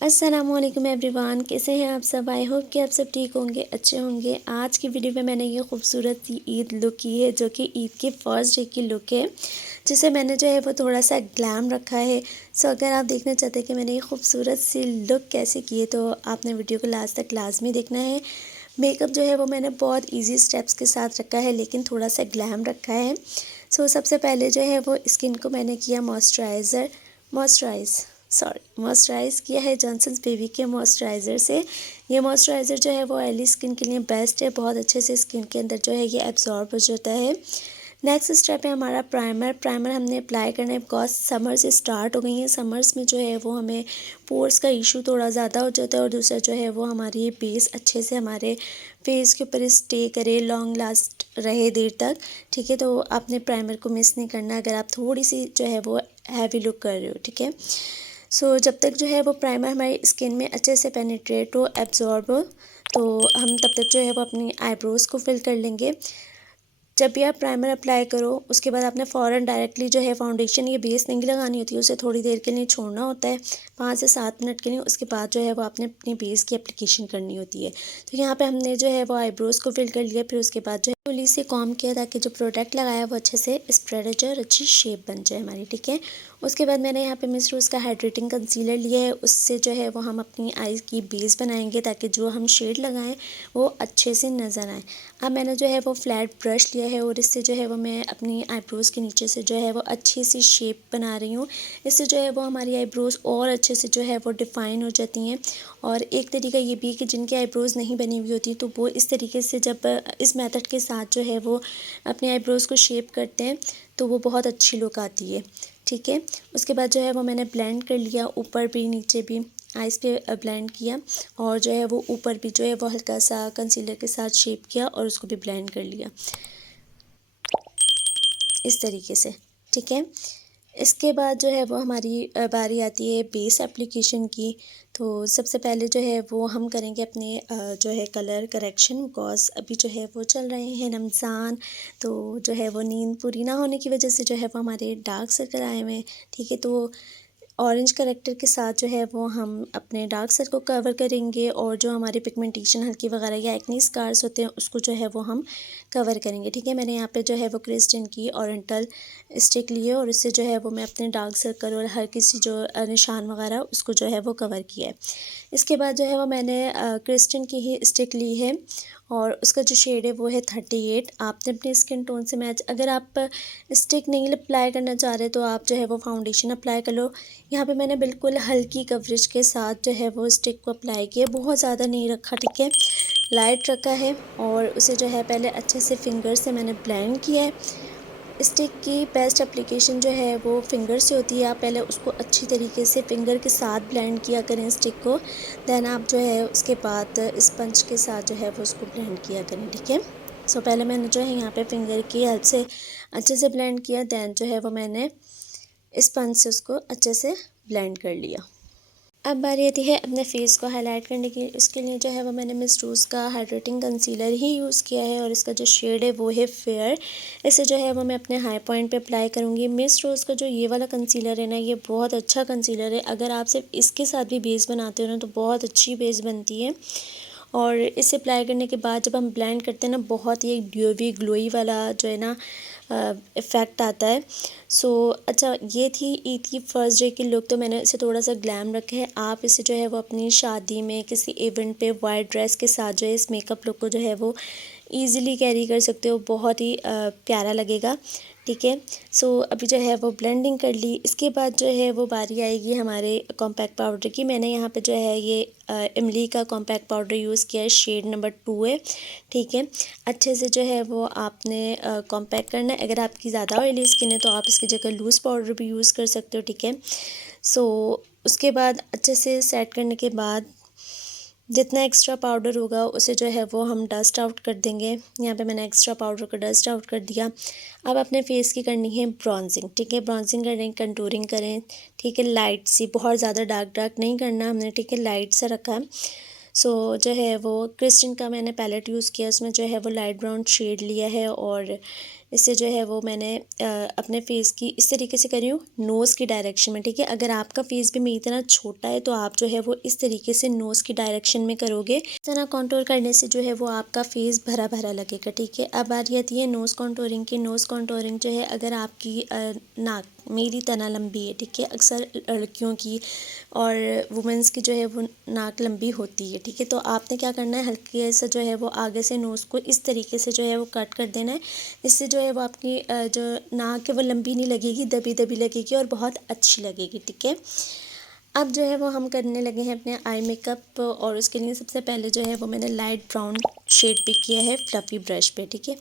अस्सलामुअलैकुम एवरीवन, कैसे हैं आप सब। आई होप कि आप सब ठीक होंगे, अच्छे होंगे। आज की वीडियो में मैंने ये खूबसूरत सी ईद लुक की है, जो कि ईद के फर्स्ट डे की लुक है, जिसे मैंने जो है वो थोड़ा सा ग्लैम रखा है। सो अगर आप देखना चाहते हैं कि मैंने ये खूबसूरत सी लुक कैसे की है, तो आपने वीडियो को लास्ट तक लाजमी देखना है। मेकअप जो है वो मैंने बहुत ईजी स्टेप्स के साथ रखा है, लेकिन थोड़ा सा ग्लैम रखा है। सो सबसे पहले जो है वो स्किन को मैंने किया मॉइस्चराइज़ किया है जॉनसन्स बेबी के मॉइस्चराइज़र से। ये मॉइस्चराइज़र जो है वो ऑयली स्किन के लिए बेस्ट है, बहुत अच्छे से स्किन के अंदर जो है ये एब्जॉर्ब हो जाता है। नेक्स्ट स्टेप है हमारा प्राइमर हमने अप्लाई करना है, बिकॉज समर से स्टार्ट हो गई हैं। समर्स में जो है वो हमें पोर्स का इशू थोड़ा ज़्यादा हो जाता है, और दूसरा जो है वो हमारी बेस अच्छे से हमारे फेस के ऊपर स्टे करे, लॉन्ग लास्ट रहे देर तक। ठीक है, तो आपने प्राइमर को मिस नहीं करना अगर आप थोड़ी सी जो है वो हैवी लुक कर रहे हो। ठीक है, सो जब तक जो है वो प्राइमर हमारी स्किन में अच्छे से पेनिट्रेट हो, एब्जॉर्ब हो, तो हम तब तक जो है वो अपनी आईब्रोज़ को फिल कर लेंगे। जब भी आप प्राइमर अप्लाई करो, उसके बाद आपने फ़ौरन डायरेक्टली जो है फाउंडेशन, ये बेस नहीं लगानी होती है, उसे थोड़ी देर के लिए छोड़ना होता है, 5 से 7 मिनट के लिए। उसके बाद जो है वो आपने अपनी बेस की एप्लीकेशन करनी होती है। तो यहाँ पे हमने जो है वो आईब्रोज़ को फिल कर लिया, फिर उसके बाद जो है गोली से कॉम्ब किया, ताकि जो प्रोडक्ट लगाया वो अच्छे से स्प्रेड हो जाए और अच्छी शेप बन जाए हमारी। ठीक है, उसके बाद मैंने यहाँ पे मिस रोज़ का हाइड्रेटिंग कंसीलर लिया है, उससे जो है वो हम अपनी आईज़ की बेस बनाएंगे, ताकि जो हम शेड लगाएं वो अच्छे से नज़र आए। अब मैंने जो है वो फ्लैट ब्रश लिया है, और इससे जो है वो मैं अपनी आईब्रोज़ के नीचे से जो है वो अच्छी सी शेप बना रही हूँ। इससे जो है वो हमारी आईब्रोज़ और अच्छे से जो है वो डिफ़ाइन हो जाती हैं। और एक तरीका ये भी है कि जिनकी आईब्रोज़ नहीं बनी हुई होती, तो वो इस तरीके से जब इस मेथड के साथ जो है वो अपनी आईब्रोज़ को शेप करते हैं, तो वो बहुत अच्छी लुक आती है। ठीक है, उसके बाद जो है वो मैंने ब्लेंड कर लिया, ऊपर भी नीचे भी आइज़ पे ब्लेंड किया, और जो है वो ऊपर भी जो है वो हल्का सा कंसीलर के साथ शेप किया, और उसको भी ब्लेंड कर लिया इस तरीके से। ठीक है, इसके बाद जो है वो हमारी बारी आती है बेस एप्लीकेशन की। तो सबसे पहले जो है वो हम करेंगे अपने जो है कलर करेक्शन, बिकॉज अभी जो है वो चल रहे हैं रमज़ान, तो जो है वो नींद पूरी ना होने की वजह से जो है वो हमारे डार्क सर्कल आए हुए हैं। ठीक है, तो ऑरेंज करेक्टर के साथ जो है वो हम अपने डार्क सर्कल को कवर करेंगे, और जो हमारी पिगमेंटेशन हल्की वगैरह या एक्नी स्कार्स होते हैं, उसको जो है वो हम कवर करेंगे। ठीक है, मैंने यहाँ पे जो है वो क्रिस्टन की ओरिएंटल स्टिक ली है, और इससे जो है वो मैं अपने डार्क सर्कल और हर किसी जो निशान वगैरह उसको जो है वो कवर किया है। इसके बाद जो है वो मैंने क्रिस्टन की ही स्टिक ली है, और उसका जो शेड है वो है 38। आपने अपनी स्किन टोन से मैच, अगर आप स्टिक नहीं अप्लाई करना चाह रहे, तो आप जो है वो फाउंडेशन अप्लाई कर लो। यहाँ पे मैंने बिल्कुल हल्की कवरेज के साथ जो है वो स्टिक को अप्लाई किया, बहुत ज़्यादा नहीं रखा। ठीक है, लाइट रखा है, और उसे जो है पहले अच्छे से फिंगर से मैंने ब्लेंड किया है। स्टिक की बेस्ट एप्लीकेशन जो है वो फिंगर से होती है। आप पहले उसको अच्छी तरीके से फिंगर के साथ ब्लेंड किया करें स्टिक को, देन आप जो है उसके बाद स्पंज के साथ जो है वो उसको ब्लेंड किया करें। ठीक है, सो पहले मैंने जो है यहाँ पे फिंगर की हेल्प से अच्छे से ब्लेंड किया, देन जो है वो मैंने स्पंज से उसको अच्छे से ब्लेंड कर लिया। अब बारी आती है अपने फेस को हाईलाइट करने की। उसके लिए जो है वो मैंने मिस रोज़ का हाइड्रेटिंग कंसीलर ही यूज़ किया है, और इसका जो शेड है वो है फेयर। इसे जो है वो मैं अपने हाई पॉइंट पे अप्लाई करूँगी। मिस रोज़ का जो ये वाला कंसीलर है ना, ये बहुत अच्छा कंसीलर है। अगर आप सिर्फ इसके साथ भी बेस बनाते हो ना, तो बहुत अच्छी बेस बनती है। और इसे अप्लाई करने के बाद जब हम ब्लेंड करते हैं ना, बहुत ही एक ड्यूवी ग्लोई वाला जो है ना इफ़ेक्ट आता है। सो अच्छा, ये थी ईद की फ़र्स्ट डे की लुक। तो मैंने इसे थोड़ा सा ग्लैम रखा है। आप इसे जो है वो अपनी शादी में किसी इवेंट पे वाइट ड्रेस के साथ जो है इस मेकअप लुक को जो है वो ईज़िली कैरी कर सकते हो, बहुत ही प्यारा लगेगा। ठीक है, सो अभी जो है वो ब्लेंडिंग कर ली। इसके बाद जो है वो बारी आएगी हमारे कॉम्पैक्ट पाउडर की। मैंने यहाँ पे जो है ये इमली का कॉम्पैक्ट पाउडर यूज़ किया है, शेड नंबर 2 है। ठीक है, अच्छे से जो है वो आपने कॉम्पैक्ट करना है। अगर आपकी ज़्यादा ऑयली स्किन है, तो आप इसकी जगह लूज़ पाउडर भी यूज़ कर सकते हो। ठीक है, सो उसके बाद अच्छे से सेट करने के बाद जितना एक्स्ट्रा पाउडर होगा उसे जो है वो हम डस्ट आउट कर देंगे। यहाँ पे मैंने एक्स्ट्रा पाउडर को डस्ट आउट कर दिया। अब अपने फेस की करनी है ब्रॉन्जिंग। ठीक है, ब्रॉन्जिंग करें, कंटूरिंग करें। ठीक है, लाइट सी, बहुत ज़्यादा डार्क डार्क नहीं करना हमने। ठीक है, लाइट सा रखा है। सो जो है वो क्रिस्टन का मैंने पैलेट यूज़ किया, उसमें जो है वो लाइट ब्राउन शेड लिया है, और इससे जो है वो मैंने अपने फेस की इस तरीके से कर रही हूँ नोज़ की डायरेक्शन में, ठीक है। अगर आपका फेस भी मेरी तरह छोटा है तो आप जो है वो इस तरीके से नोज़ की डायरेक्शन में करोगे। इस तरह कॉन्टूर करने से जो है वो आपका फेस भरा भरा लगेगा, ठीक है। अब बारी आती है नोज़ कॉन्टूरिंग की। नोज़ कॉन्टूरिंग जो है, अगर आपकी नाक मेरी तना लंबी है, ठीक है, अक्सर लड़कियों की और वुमेंस की जो है वो नाक लंबी होती है, ठीक है। तो आपने क्या करना है, हल्के से जो है वो आगे से नोज़ को इस तरीके से जो है वो कट कर देना है। इससे जो है वो आपकी जो नाक है वो लंबी नहीं लगेगी, दबी दबी लगेगी और बहुत अच्छी लगेगी, ठीक है। अब जो है वो हम करने लगे हैं अपने आई मेकअप, और उसके लिए सबसे पहले जो है वो मैंने लाइट ब्राउन शेड पिक किया है फ्लफ़ी ब्रश पे, ठीक है।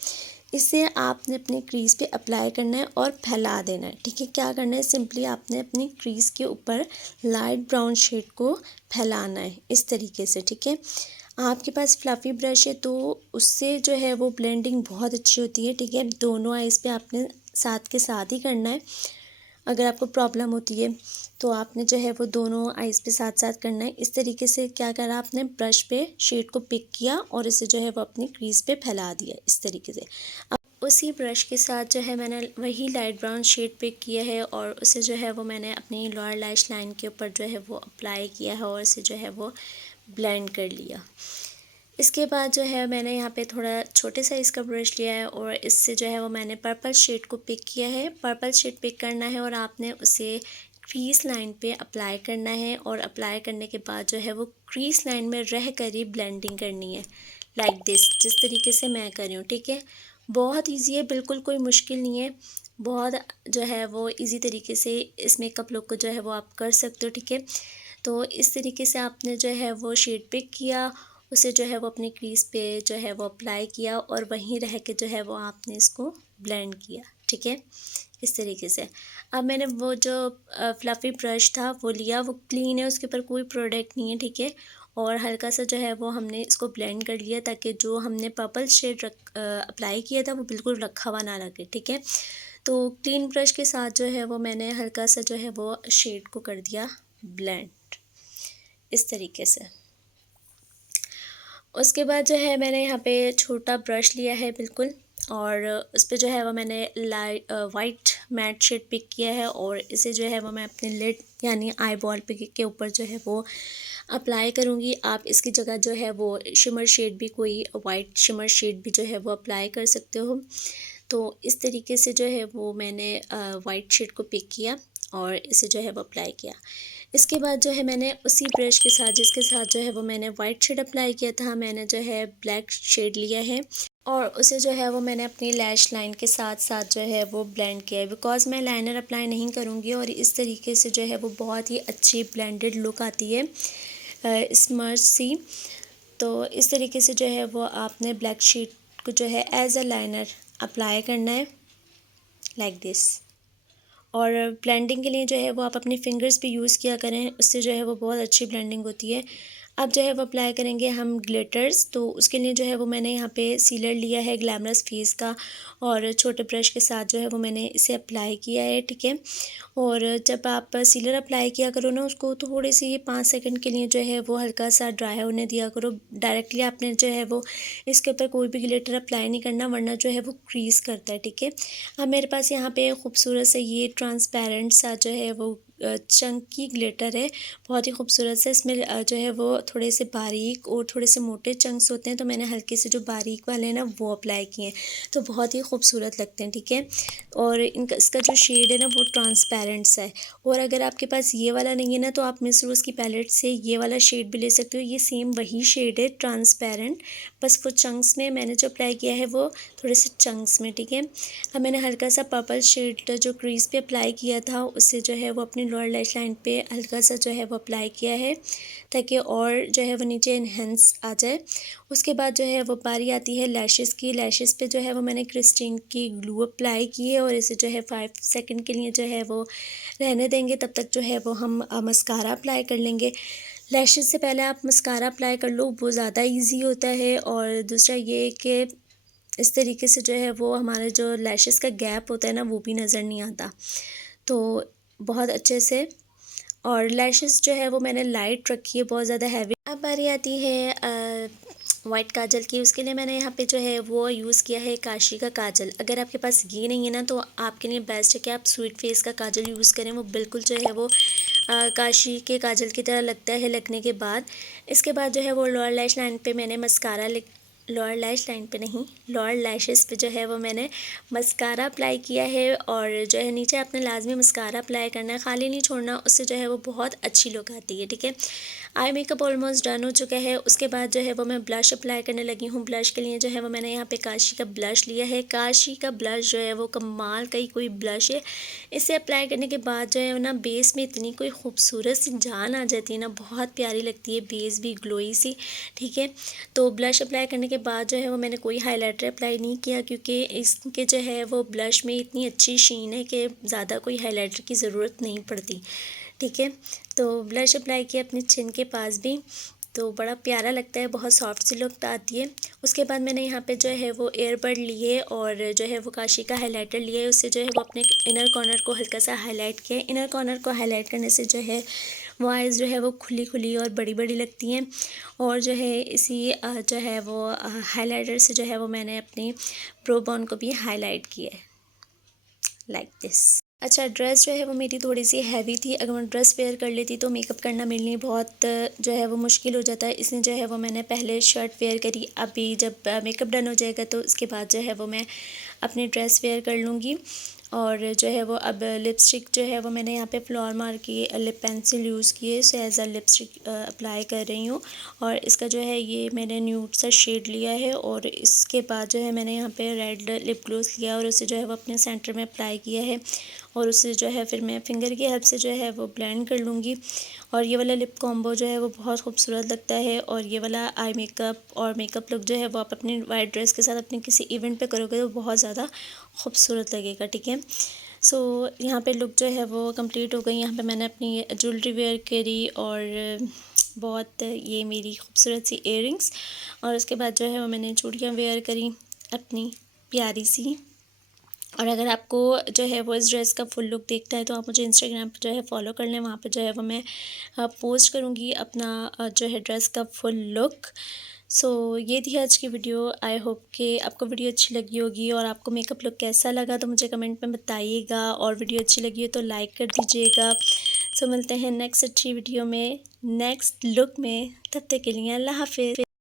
इसे आपने अपने क्रीज़ पे अप्लाई करना है और फैला देना है, ठीक है। क्या करना है, सिंपली आपने अपनी क्रीज़ के ऊपर लाइट ब्राउन शेड को फैलाना है इस तरीके से, ठीक है। आपके पास फ्लफ़ी ब्रश है तो उससे जो है वो ब्लेंडिंग बहुत अच्छी होती है, ठीक है। दोनों आइज़ पे आपने साथ के साथ ही करना है। अगर आपको प्रॉब्लम होती है तो आपने जो है वो दोनों आइज़ पे साथ साथ करना है। इस तरीके से क्या करा, आपने ब्रश पे शेड को पिक किया और इसे जो है वो अपनी क्रीज़ पे फैला दिया इस तरीके से। अब उसी ब्रश के साथ जो है मैंने वही लाइट ब्राउन शेड पिक किया है और उसे जो है वो मैंने अपनी लोअर लैश लाइन के ऊपर जो है वो अप्लाई किया है और इसे जो है वो ब्लेंड कर लिया। इसके बाद जो है मैंने यहाँ पे थोड़ा छोटे साइज़ का ब्रश लिया है और इससे जो है वो मैंने पर्पल शेड को पिक किया है। पर्पल शेड पिक करना है और आपने उसे क्रीज़ लाइन पे अप्लाई करना है और अप्लाई करने के बाद जो है वो क्रीज़ लाइन में रह कर ही ब्लेंडिंग करनी है, लाइक दिस, जिस तरीके से मैं कर रही हूँ, ठीक है। बहुत ईजी है, बिल्कुल कोई मुश्किल नहीं है। बहुत जो है वो ईजी तरीके से इस मेकअप लुक को जो है वो आप कर सकते हो, ठीक है। तो इस तरीके से आपने जो है वो शेड पिक किया, उसे जो है वो अपनी क्रीज़ पे जो है वो अप्लाई किया और वहीं रह के जो है वो आपने इसको ब्लेंड किया, ठीक है, इस तरीके से। अब मैंने वो जो फ्लफ़ी ब्रश था वो लिया, वो क्लीन है, उसके ऊपर कोई प्रोडक्ट नहीं है, ठीक है। और हल्का सा जो है वो हमने इसको ब्लेंड कर लिया ताकि जो हमने पर्पल शेड अप्लाई किया था वो बिल्कुल रखा हुआ ना लगे, ठीक है। तो क्लीन ब्रश के साथ जो है वो मैंने हल्का सा जो है वो शेड को कर दिया ब्लेंड इस तरीके से। उसके बाद जो है मैंने यहाँ पे छोटा ब्रश लिया है बिल्कुल, और उस पे जो है वो मैंने वाइट मैट शेड पिक किया है और इसे जो है वो मैं अपने लिड यानी आई बॉल पे के ऊपर जो है वो अप्लाई करूँगी। आप इसकी जगह जो है वो शिमर शेड भी, कोई वाइट शिमर शेड भी जो है वो अप्लाई कर सकते हो। तो इस तरीके से जो है वो मैंने वाइट शेड को पिक किया और इसे जो है वो अप्लाई किया। इसके बाद जो है मैंने उसी ब्रश के साथ, जिसके साथ जो है वो मैंने वाइट शेड अप्लाई किया था, मैंने जो है ब्लैक शेड लिया है और उसे जो है वो मैंने अपनी लैश लाइन के साथ साथ जो है वो ब्लेंड किया है। बिकॉज़ मैं लाइनर अप्लाई नहीं करूँगी और इस तरीके से जो है वो बहुत ही अच्छी ब्लेंडेड लुक आती है स्मर्च सी। तो इस तरीके से जो है वो आपने ब्लैक शीट को जो है एज अ लाइनर अप्लाई करना है, लाइक दिस। और ब्लेंडिंग के लिए जो है वो आप अपने फिंगर्स पे यूज़ किया करें, उससे जो है वो बहुत अच्छी ब्लेंडिंग होती है। अब जो है वो अप्लाई करेंगे हम ग्लिटर्स, तो उसके लिए जो है वो मैंने यहाँ पे सीलर लिया है ग्लैमरस फेस का और छोटे ब्रश के साथ जो है वो मैंने इसे अप्लाई किया है, ठीक है। और जब आप सीलर अप्लाई किया करो ना उसको, तो थोड़े से ये 5 सेकंड के लिए जो है वो हल्का सा ड्राई होने दिया करो। डायरेक्टली आपने जो है वो इसके ऊपर कोई भी ग्लिटर अप्लाई नहीं करना, वरना जो है वो क्रीज़ करता है, ठीक है। अब मेरे पास यहाँ पे खूबसूरत से ये ट्रांसपेरेंट सा जो है वो चंकी ग्लिटर है, बहुत ही खूबसूरत से। इसमें जो है वो थोड़े से बारीक और थोड़े से मोटे चंक्स होते हैं, तो मैंने हल्के से जो बारीक वाले हैं ना वो अप्लाई किए हैं, तो बहुत ही खूबसूरत लगते हैं, ठीक है। और इनका इसका जो शेड है ना वो ट्रांसपेरेंट सा है। और अगर आपके पास ये वाला नहीं है ना, तो आप मिस रोज़ की पैलेट से ये वाला शेड भी ले सकते हो। ये सेम वही शेड है ट्रांसपेरेंट, बस वो चंक्स में मैंने जो अप्लाई किया है वो थोड़े से चंक्स में, ठीक है। अब मैंने हल्का सा पर्पल शेड जो क्रीज़ पे अप्लाई किया था, उससे जो है वो अपनी लोअर लैश लाइन पे हल्का सा जो है वो अप्लाई किया है, ताकि और जो है वो नीचे इन्हेंस आ जाए। उसके बाद जो है वो बारी आती है लैशेज़ की। लैशेज़ पे जो है वो मैंने क्रिस्टीन की ग्लू अप्लाई की है और इसे जो है 5 सेकंड के लिए जो है वो रहने देंगे। तब तक जो है वो हम मस्कारा अप्लाई कर लेंगे। लैशेज़ से पहले आप मस्कारा अप्लाई कर लो, वो ज़्यादा ईजी होता है। और दूसरा ये कि इस तरीके से जो है वो हमारे जो लैशेज़ का गैप होता है ना वो भी नज़र नहीं आता, तो बहुत अच्छे से। और लैशेज़ जो है वो मैंने लाइट रखी है, बहुत ज़्यादा हैवी। अब बारी आती है वाइट काजल की। उसके लिए मैंने यहाँ पे जो है वो यूज़ किया है काशी का काजल। अगर आपके पास ये नहीं है ना तो आपके लिए बेस्ट है कि आप स्वीट फेस का काजल यूज़ करें। वो बिल्कुल जो है वो काशी के काजल की तरह लगता है लगने के बाद। इसके बाद जो है वो लोअर लैश लाइन पे मैंने मस्कारा लोअर लैश लाइन पे नहीं, लोअर लैशेस पे जो है वो मैंने मस्कारा अप्लाई किया है। और जो है नीचे आपने लाजमी मस्कारा अप्लाई करना है, खाली नहीं छोड़ना, उससे जो है वो बहुत अच्छी लुक आती है। ठीक है, आई मेकअप ऑलमोस्ट डन हो चुका है। उसके बाद जो है वो मैं ब्लश अप्लाई करने लगी हूँ। ब्लश के लिए जो है वो मैंने यहाँ पे काशी का ब्लश लिया है। काशी का ब्लश जो है वो कमाल का ही कोई ब्लश है। इसे अप्लाई करने के बाद जो है ना बेस में इतनी कोई खूबसूरत सी जान आ जाती है ना, बहुत प्यारी लगती है, बेस भी ग्लोई सी। ठीक है, तो ब्लश अप्लाई करने के बाद जो है वो मैंने कोई हाइलाइटर अप्लाई नहीं किया, क्योंकि इसके जो है वो ब्लश में इतनी अच्छी शीन है कि ज़्यादा कोई हाइलाइटर की ज़रूरत नहीं पड़ती। ठीक है, तो ब्लश अप्लाई किया अपने चिन के पास भी, तो बड़ा प्यारा लगता है, बहुत सॉफ्ट सी लुक आती है। उसके बाद मैंने यहाँ पे जो है वो एयरबड लिए और जो है वो काशी का हाइलाइटर लिया है। उससे जो है वो अपने इनर कॉर्नर को हल्का सा हाईलाइट किया। इनर कॉर्नर को हाईलाइट करने से जो है वो आइज़ जो है वो खुली खुली और बड़ी बड़ी लगती हैं। और जो है इसी जो है वो हाइलाइटर से जो है वो मैंने अपनी प्रो बोन को भी हाईलाइट किया है, लाइक दिस। अच्छा, ड्रेस जो है वो मेरी थोड़ी सी हैवी थी। अगर मैं ड्रेस वेयर कर लेती तो मेकअप करना मेरे लिए बहुत जो है वो मुश्किल हो जाता है, इसलिए जो है वो मैंने पहले शर्ट वेयर करी। अभी जब मेकअप डन हो जाएगा तो उसके बाद जो है वो मैं अपनी ड्रेस वेयर कर लूँगी। और जो है वो अब लिपस्टिक जो है वो मैंने यहाँ पे फ्लोर मार की लिप पेंसिल यूज़ की है, इसे एज अ लिपस्टिक अप्लाई कर रही हूँ। और इसका जो है ये मैंने न्यूड सा शेड लिया है। और इसके बाद जो है मैंने यहाँ पे रेड लिप ग्लोस लिया और उसे जो है वो अपने सेंटर में अप्लाई किया है। और उससे जो है फिर मैं फिंगर की हेल्प से जो है वो ब्लेंड कर लूँगी। और ये वाला लिप कॉम्बो जो है वो बहुत खूबसूरत लगता है। और ये वाला आई मेकअप और मेकअप लुक जो है वो आप अपनी वाइट ड्रेस के साथ अपने किसी इवेंट पे करोगे तो बहुत ज़्यादा खूबसूरत लगेगा। ठीक है, सो यहाँ पे लुक जो है वो कंप्लीट हो गई। यहाँ पे मैंने अपनी ज्वेलरी वेयर करी और बहुत ये मेरी खूबसूरत सी इयररिंग्स। और उसके बाद जो है वो मैंने चूड़ियाँ वेयर करी अपनी प्यारी सी। और अगर आपको जो है वो इस ड्रेस का फुल लुक देखना है तो आप मुझे इंस्टाग्राम पे जो है फॉलो कर लें। वहाँ पे जो है वो मैं पोस्ट करूँगी अपना जो है ड्रेस का फुल लुक। सो ये थी आज की वीडियो। आई होप कि आपको वीडियो अच्छी लगी होगी। और आपको मेकअप लुक कैसा लगा तो मुझे कमेंट में बताइएगा। और वीडियो अच्छी लगी हो तो लाइक कर दीजिएगा। सो मिलते हैं नेक्स्ट अच्छी वीडियो में, नेक्स्ट लुक में। तब तक के लिए अल्लाह हाफिज़।